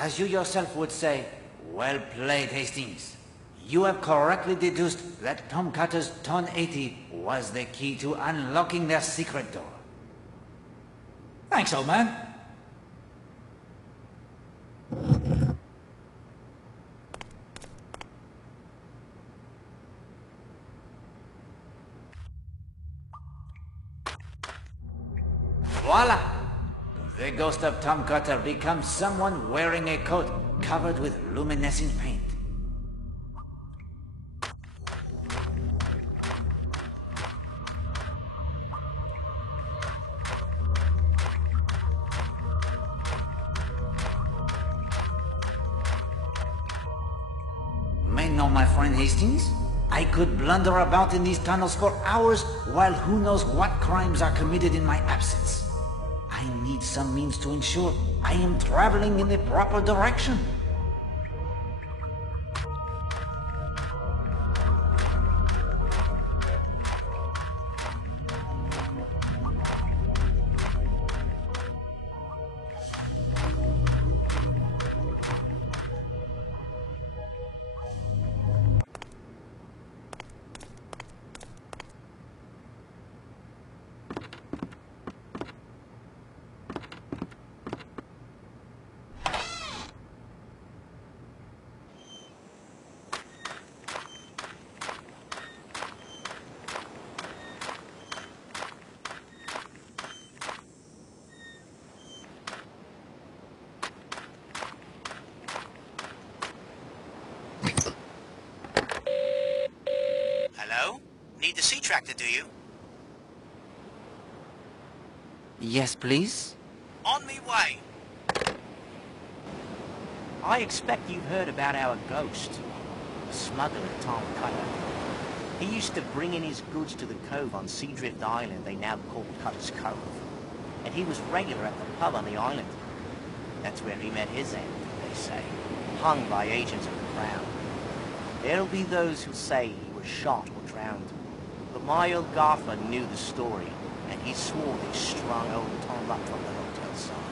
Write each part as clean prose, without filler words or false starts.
As you yourself would say, well played, Hastings. You have correctly deduced that Tom Cutter's Ton 80 was the key to unlocking their secret door. Thanks, old man. Voila! The ghost of Tom Cutter becomes someone wearing a coat covered with luminescent paint. May know, my friend Hastings, I could blunder about in these tunnels for hours while who knows what crimes are committed in my absence. I need some means to ensure I am traveling in the proper direction. Hello? Need the sea tractor, do you? Yes, please? On me way. I expect you've heard about our ghost, the smuggler Tom Cutter. He used to bring in his goods to the cove on Seadrift Island they now call Cutter's Cove. And he was regular at the pub on the island. That's where he met his end, they say, hung by agents of the Crown. There'll be those who say he was shot or drowned. But my old gaffer knew the story, and he swore they strung old Tom up from the hotel side.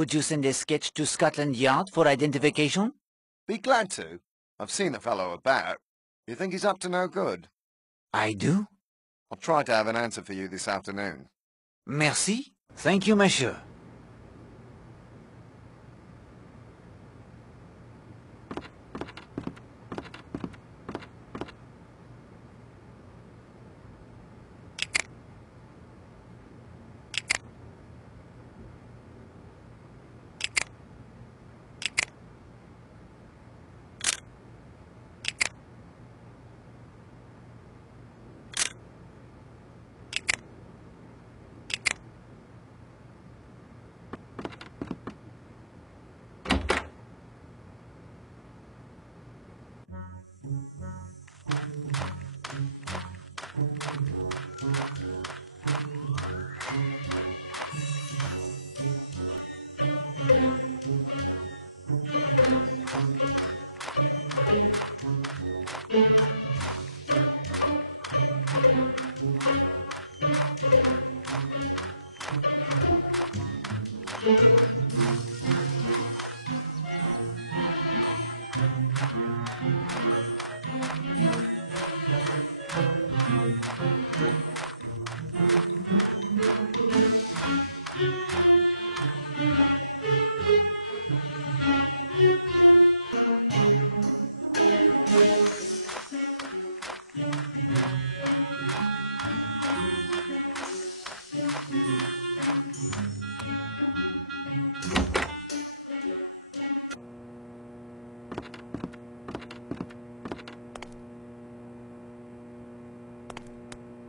Could you send a sketch to Scotland Yard for identification? Be glad to. I've seen the fellow about. You think he's up to no good? I do. I'll try to have an answer for you this afternoon. Merci. Thank you, monsieur.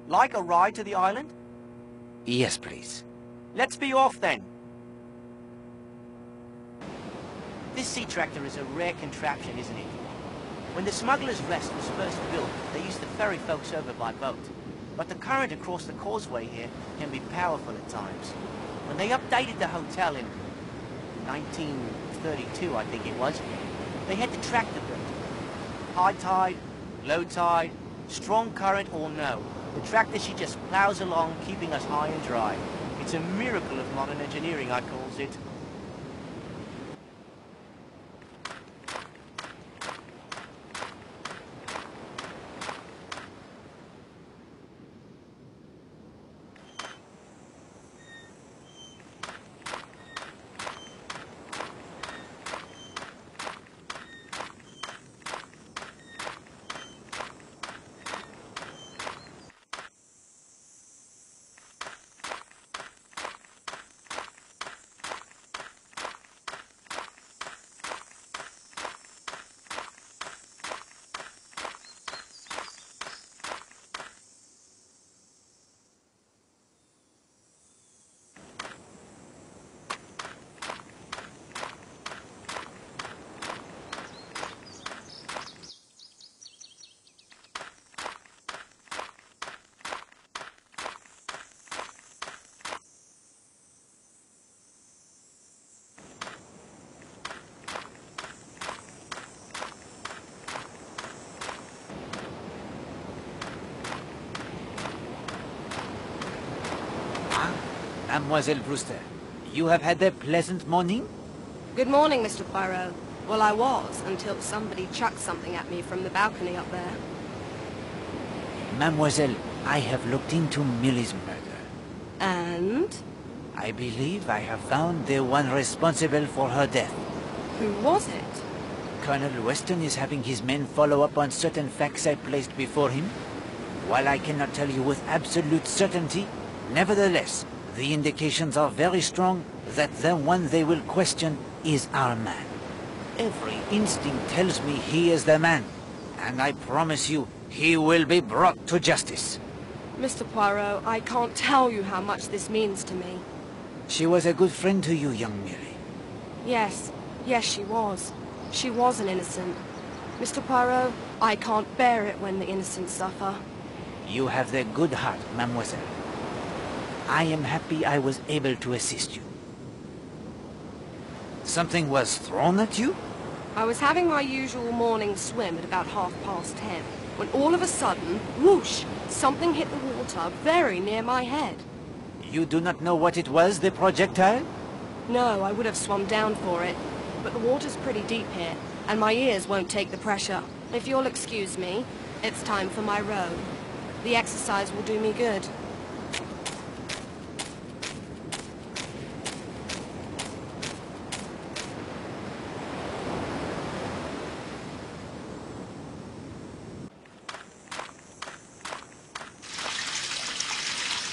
Like a ride to the island? Yes, please. Let's be off then. This sea tractor is a rare contraption, isn't it? When the Smuggler's Rest was first built, they used to ferry folks over by boat. But the current across the causeway here can be powerful at times. When they updated the hotel in 1932, I think it was, they had the tractor built. High tide, low tide, strong current or no, the tractor, she just plows along, keeping us high and dry. It's a miracle of modern engineering, I calls it. Mademoiselle Brewster, you have had a pleasant morning? Good morning, Mr. Poirot. Well, I was, until somebody chucked something at me from the balcony up there. Mademoiselle, I have looked into Millie's murder. And? I believe I have found the one responsible for her death. Who was it? Colonel Weston is having his men follow up on certain facts I placed before him. While I cannot tell you with absolute certainty, nevertheless, the indications are very strong that the one they will question is our man. Every instinct tells me he is the man, and I promise you he will be brought to justice. Mr. Poirot, I can't tell you how much this means to me. She was a good friend to you, young Millie. Yes, she was. She was an innocent. Mr. Poirot, I can't bear it when the innocent suffer. You have the good heart, mademoiselle. I am happy I was able to assist you. Something was thrown at you? I was having my usual morning swim at about 10:30, when all of a sudden, whoosh, something hit the water very near my head. You do not know what it was, the projectile? No, I would have swum down for it, but the water's pretty deep here, and my ears won't take the pressure. If you'll excuse me, it's time for my row. The exercise will do me good.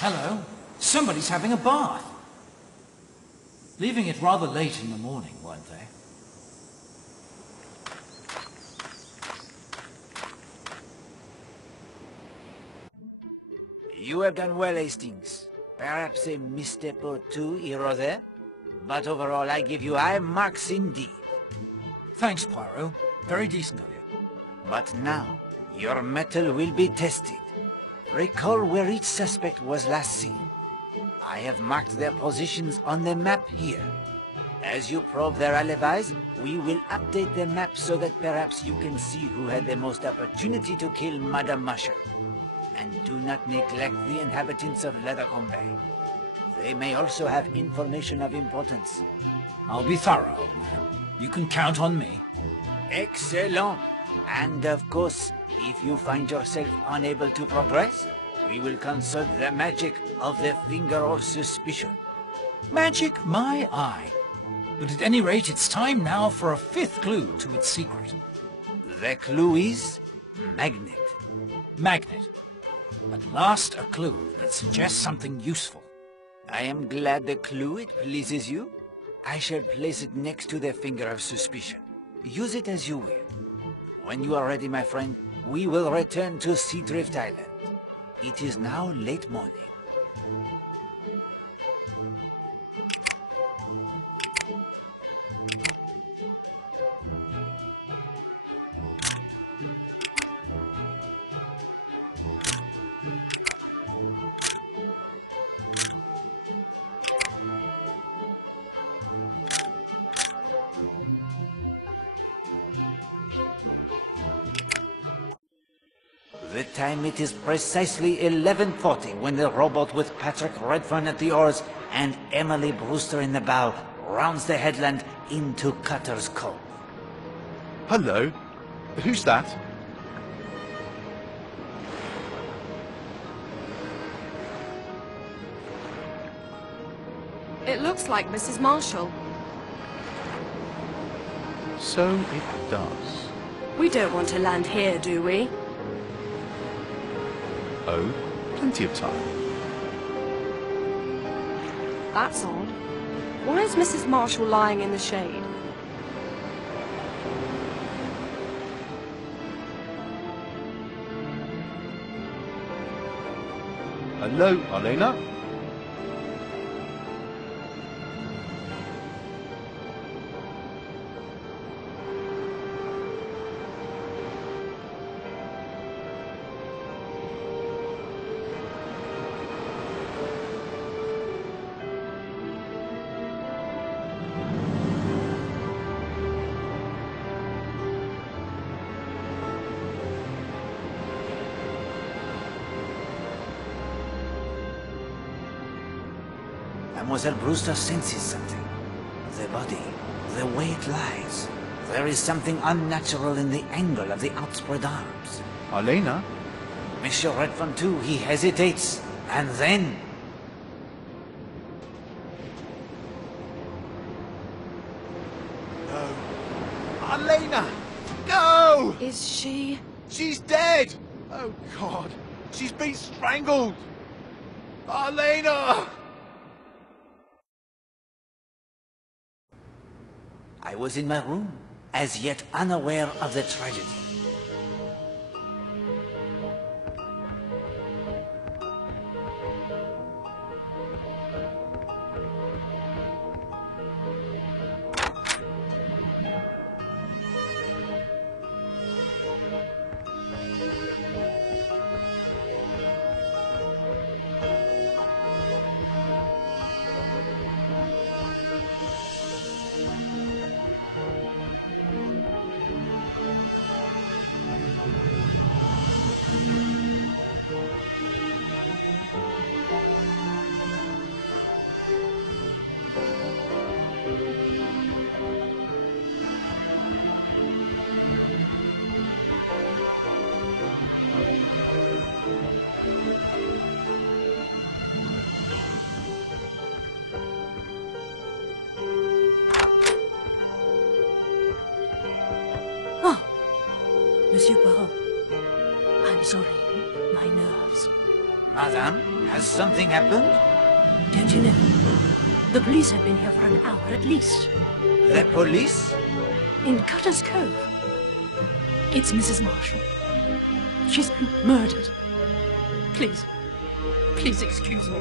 Hello. Somebody's having a bath. Leaving it rather late in the morning, weren't they? You have done well, Hastings. Perhaps a misstep or two here or there, but overall I give you high marks indeed. Thanks, Poirot. Very decent of you. But now, your mettle will be tested. Recall where each suspect was last seen. I have marked their positions on the map here. As you probe their alibis, we will update the map so that perhaps you can see who had the most opportunity to kill Madame Masher. And do not neglect the inhabitants of Leathercombe Bay. They may also have information of importance. I'll be thorough, old man. You can count on me. Excellent! And of course, if you find yourself unable to progress, we will consult the magic of the Finger of Suspicion. Magic, my eye. But at any rate, it's time now for a fifth clue to its secret. The clue is magnet. Magnet. At last, a clue that suggests something useful. I am glad the clue it pleases you. I shall place it next to the finger of suspicion. Use it as you will. When you are ready, my friend, we will return to Seadrift Island. It is now late morning. The time it is precisely 11:40 when the rowboat with Patrick Redfern at the oars and Emily Brewster in the bow rounds the headland into Cutter's Cove. Hello? Who's that? It looks like Mrs. Marshall. So it does. We don't want to land here, do we? Oh, plenty of time. That's odd. Why is Mrs. Marshall lying in the shade? Hello, Elena? Mademoiselle Brewster senses something. The body, the way it lies. There is something unnatural in the angle of the outspread arms. Elena? Monsieur Redfern too, he hesitates, and then... No. Elena! No! Is she... She's dead! Oh, God. She's been strangled! Elena! I was in my room, as yet unaware of the tragedy. Monsieur Poirot, I'm sorry. My nerves. Madame, has something happened? Don't you know? The police have been here for an hour at least. The police? In Cutter's Cove. It's Mrs. Marshall. She's been murdered. Please excuse me.